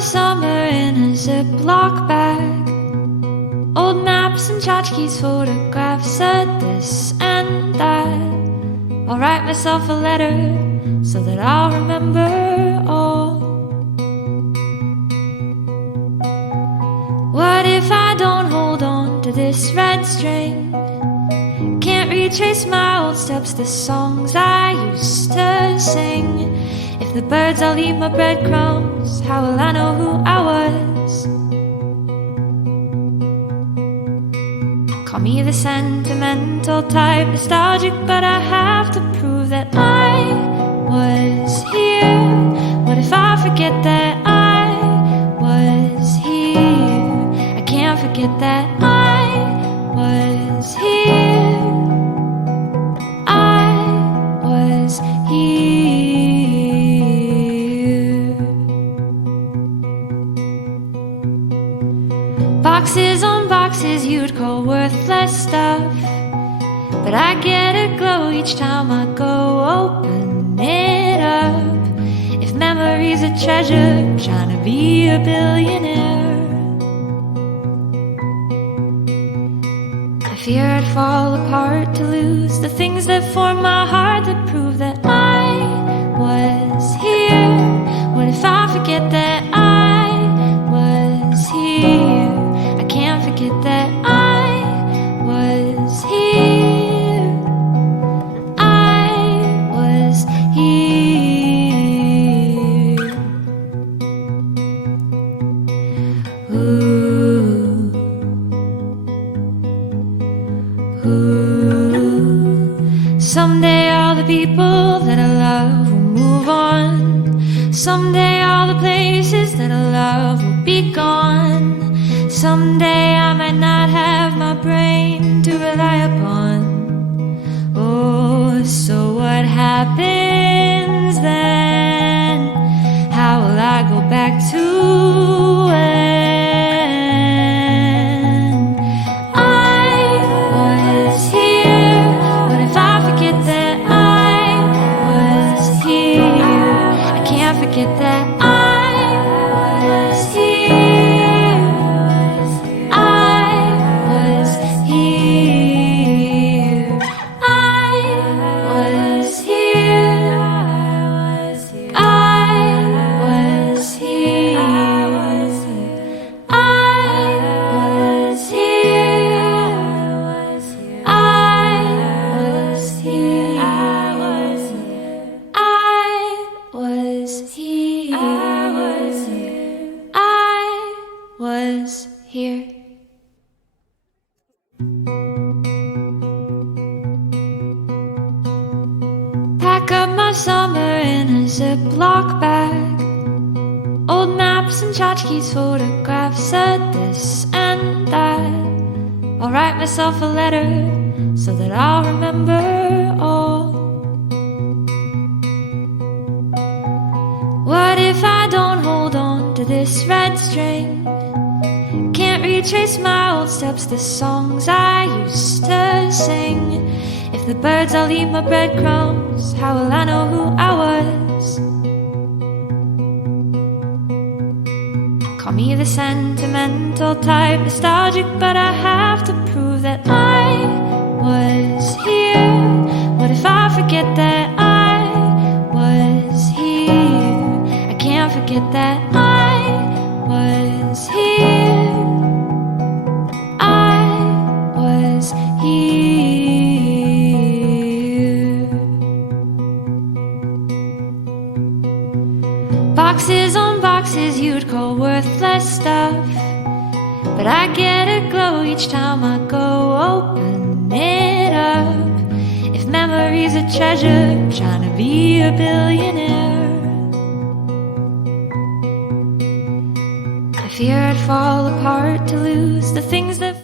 summer in a Ziploc bag. Old maps and tchotchkes, photographs of this and that. I'll write myself a letter so that I'll remember all. What if I don't hold on to this red string? Can't retrace my old steps, the songs I used to sing. If the birds all eat my breadcrumbs, how will I know who I was? Call me the sentimental type, nostalgic, but I have to prove that I was here. What if I forget that I was here? I can't forget that I was here. I was here. Boxes on boxes you'd call worthless stuff, but I get a glow each time I go open it up. If memory's a treasure, I'm trying to be a billionaire. I fear I'd fall apart to lose the things that form my heart, that prove that I was here. What if I forget that I was here? I can't forget that I was here. I was here. Ooh. Ooh. Someday all the people that I love will move on. Someday all the places that I love will be gone. Someday I might not have my brain to rely upon. Oh, so what happens then? How will I go back to when I was here? What if I forget that I was here? I can't forget that I was here. I was here. I was here. I was here. I was here. I was here. I was here. I was here. Pack up my summer in a Ziploc bag. Old maps and tchotchkes, photographs of this and that. I'll write myself a letter so that I'll remember all. What if I don't hold on to this red string? Can't retrace my old steps, the songs I used to sing. If the birds all eat my breadcrumbs, how will I know who I was? Call me the sentimental type, nostalgic, but I have to prove that I was here. What if I forget that I was here? I can't forget that I was here. I was here. Boxes on boxes you'd call worthless stuff, but I get a glow each time I go open it up. If memory's a treasure, I'm trying to be a billionaire. I fear I'd fall apart to lose the things that